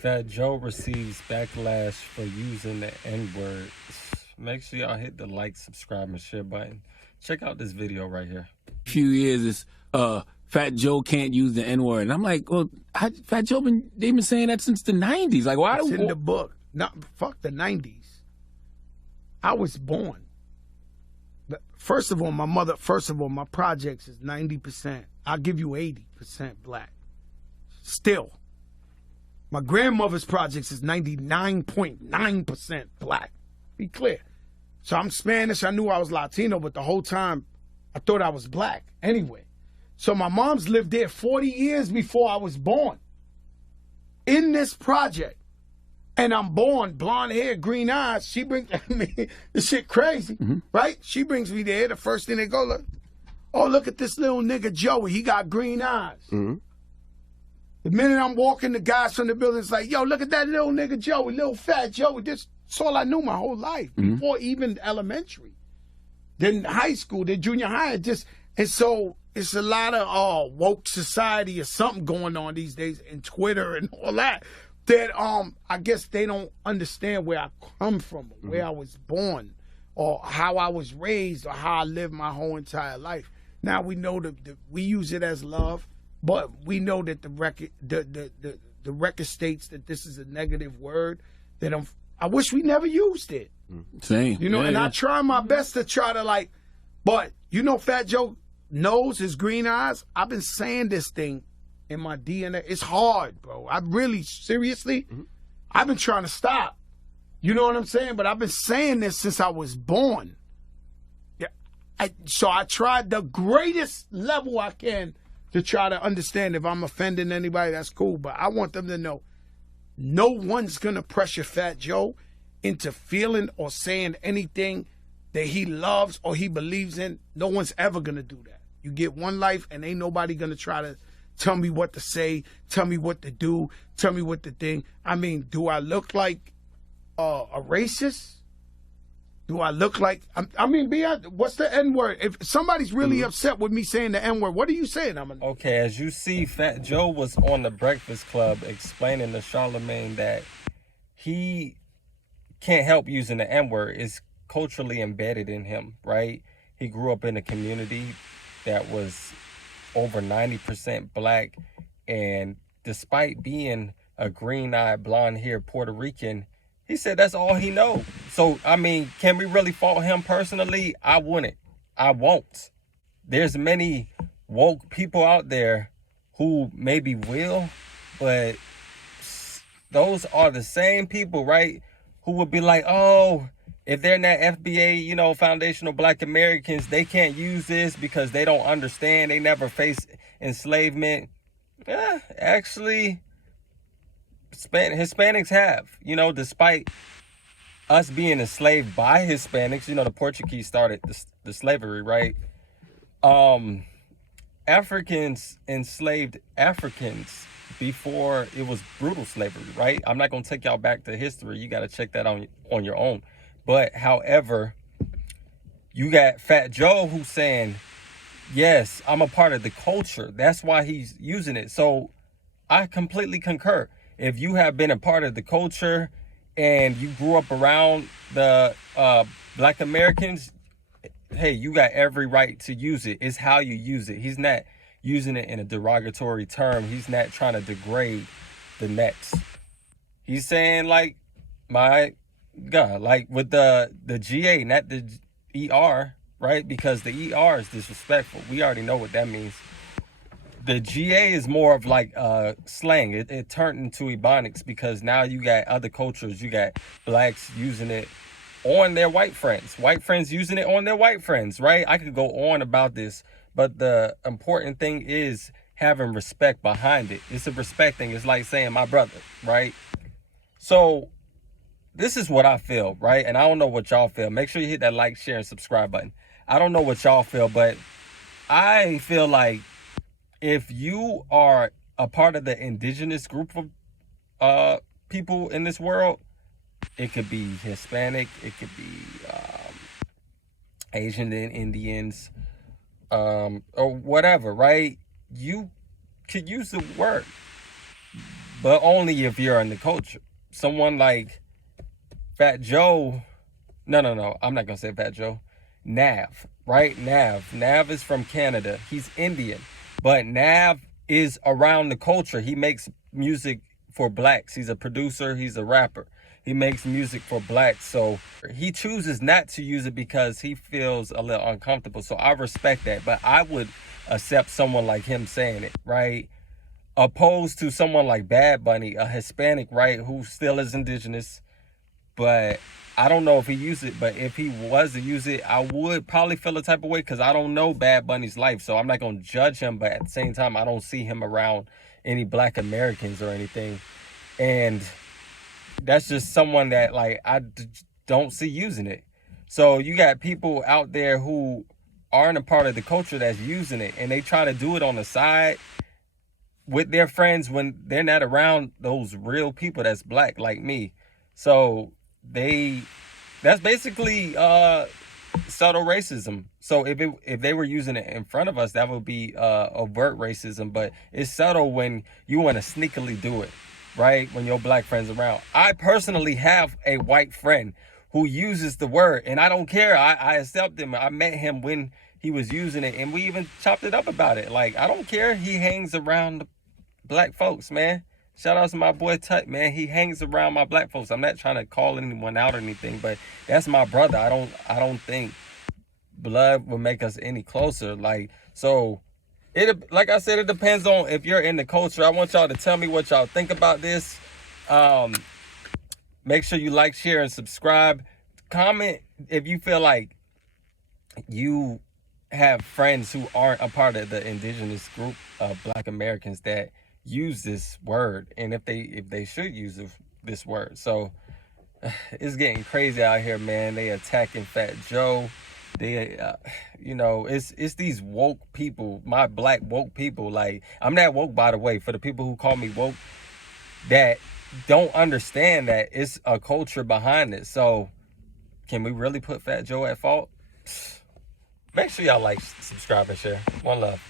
Fat Joe receives backlash for using the N-word. Make sure y'all hit the like, subscribe, and share button. Check out this video right here. Few years is Fat Joe can't use the N-word. And I'm like, well, Fat Joe they've been saying that since the 90s. Like, why? It's in the book. Not fuck the 90s. I was born. First of all, my projects is 90%. I'll give you 80% black. Still. My grandmother's projects is 99.9% black. Be clear. So I'm Spanish. I knew I was Latino, but the whole time I thought I was black anyway. So my mom's lived there 40 years before I was born. In this project. And I'm born, blonde hair, green eyes. She brings me, this shit crazy, right? She brings me there. The first thing they go, look at this little nigga Joey. He got green eyes. The minute I'm walking, the guys from the building's like, yo, look at that little nigga Joey, little fat Joey. That's all I knew my whole life, before even elementary. Then high school, then junior high. And so it's a lot of woke society or something going on these days, and Twitter and all that. That I guess they don't understand where I come from, or where I was born, or how I was raised, or how I lived my whole entire life. Now we know that we use it as love, but we know that the record states that this is a negative word. That I wish we never used it. Same, you know. I try my best to try to but Fat Joe knows his green eyes. I've been saying this thing in my DNA. It's hard, bro. Seriously, I've been trying to stop. You know what I'm saying? But I've been saying this since I was born. Yeah. So I tried the greatest level I can to try to understand. If I'm offending anybody, that's cool. But I want them to know no one's going to pressure Fat Joe into feeling or saying anything that he loves or he believes in. No one's ever going to do that. You get one life, and ain't nobody going to try to tell me what to say, tell me what to do, tell me what to think. I mean, do I look like a racist? Do I look like, what's the N-word? If somebody's really upset with me saying the N-word, what are you saying? Okay, as you see, Fat Joe was on the Breakfast Club explaining to Charlemagne that he can't help using the N-word. It's culturally embedded in him, right? He grew up in a community that was over 90% black, and despite being a green-eyed, blonde-haired Puerto Rican, he said that's all he knows. So, can we really fault him personally? I wouldn't. I won't. There's many woke people out there who maybe will, but those are the same people, right, who would be like, oh, if they're not FBA, foundational black Americans, they can't use this because they don't understand. They never faced enslavement. Yeah, actually, Hispanics have, despite us being enslaved by Hispanics. The Portuguese started the slavery, right? Africans enslaved Africans before it was brutal slavery, right? I'm not going to take y'all back to history. You got to check that on your own. But, however, you got Fat Joe who's saying, yes, I'm a part of the culture. That's why he's using it. So I completely concur. If you have been a part of the culture and you grew up around the black Americans, hey, you got every right to use it. It's how you use it. He's not using it in a derogatory term. He's not trying to degrade the next. He's saying, my God, with the GA, not the ER, right? Because the ER is disrespectful. We already know what that means. The GA is more of slang. It turned into Ebonics because now you got other cultures. You got blacks using it on their white friends using it on their white friends, right? I could go on about this, but the important thing is having respect behind it. It's a respect thing. It's like saying my brother, right? So this is what I feel, right? And I don't know what y'all feel. Make sure you hit that like, share, and subscribe button. I don't know what y'all feel, but I feel like if you are a part of the indigenous group of people in this world, it could be Hispanic, it could be Asian and Indians, or whatever, right? You could use the word. but only if you're in the culture. Someone like Fat Joe, no, I'm not gonna say Fat Joe. Nav, right? Nav is from Canada. He's Indian, but Nav is around the culture. He makes music for blacks. He's a producer. He's a rapper. He makes music for blacks. So he chooses not to use it because he feels a little uncomfortable. So I respect that, but I would accept someone like him saying it, right? Opposed to someone like Bad Bunny, a Hispanic, right, who still is indigenous, but I don't know if he used it. But if he was to use it, I would probably feel a type of way because I don't know Bad Bunny's life, so I'm not gonna judge him. But at the same time, I don't see him around any Black Americans or anything, and that's just someone that like don't see using it. So you got people out there who aren't a part of the culture that's using it, and they try to do it on the side with their friends when they're not around those real people that's black like me. So that's basically subtle racism. So if they were using it in front of us, that would be overt racism. But it's subtle when you want to sneakily do it, right? When your black friends around. I personally have a white friend who uses the word, and I don't care. I accept him. I met him when he was using it, and we even chopped it up about it. Like, I don't care. He hangs around the black folks, man. Shout out to my boy Tut, man. He hangs around my black folks. I'm not trying to call anyone out or anything, but that's my brother. I don't think blood will make us any closer. Like, so like I said, it depends on if you're in the culture. I want y'all to tell me what y'all think about this. Make sure you like, share, and subscribe. Comment if you feel like you have friends who aren't a part of the indigenous group of Black Americans that use this word, and if they should use this word. So it's getting crazy out here, man. They attacking Fat Joe. They it's these woke people, my black woke people. Like, I'm not woke, by the way, for the people who call me woke, that don't understand that it's a culture behind it. So can we really put Fat Joe at fault? Make sure y'all like, subscribe, and share. One love.